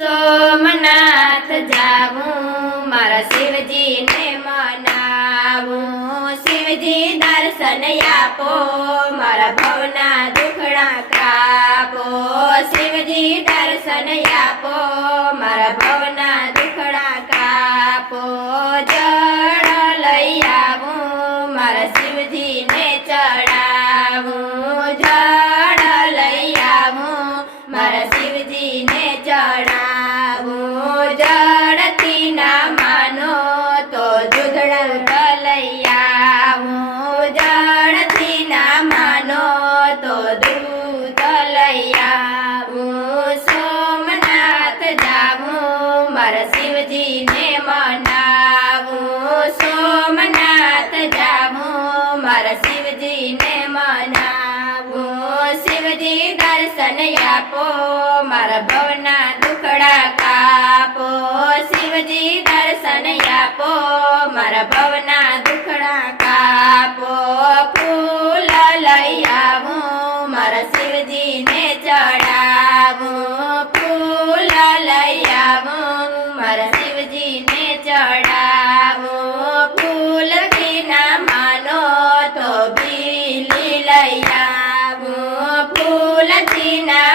સોમનાથ જાવું મારા શિવજીને મનાવું, શિવજી દર્શન આપો મારા ભવના દુખડા કાપો, શિવજી દર્શન આપો મારા ભવના દુખડા કાપો, જળ લઈ આવું મારા શિવજીને ચડાવું, જળ લઈ આવું મારા શિવજીને ચડાવું, જળથી ના માનો તો દૂધડા લઈ આવું, જળથી ના માનો તો દૂધ લઈ આવું, સોમનાથ જાવું મારા શિવજીને મનાવું, સોમનાથ જાવું મારા શિવજીને મનાવું, શિવજી દર્શન આપો મારા ભવના દુખડા કાપો, શિવજી દર્શન આપો મારા ભવના દુખડા કાપો, ફૂલ લઈ આવું મારા શિવજીને ચડાવું, ફૂલ લઈ આવું મારા શિવજીને ચડાવું, ફૂલથી ના માનો તો બીલી લઈ આવું, ફૂલથી ના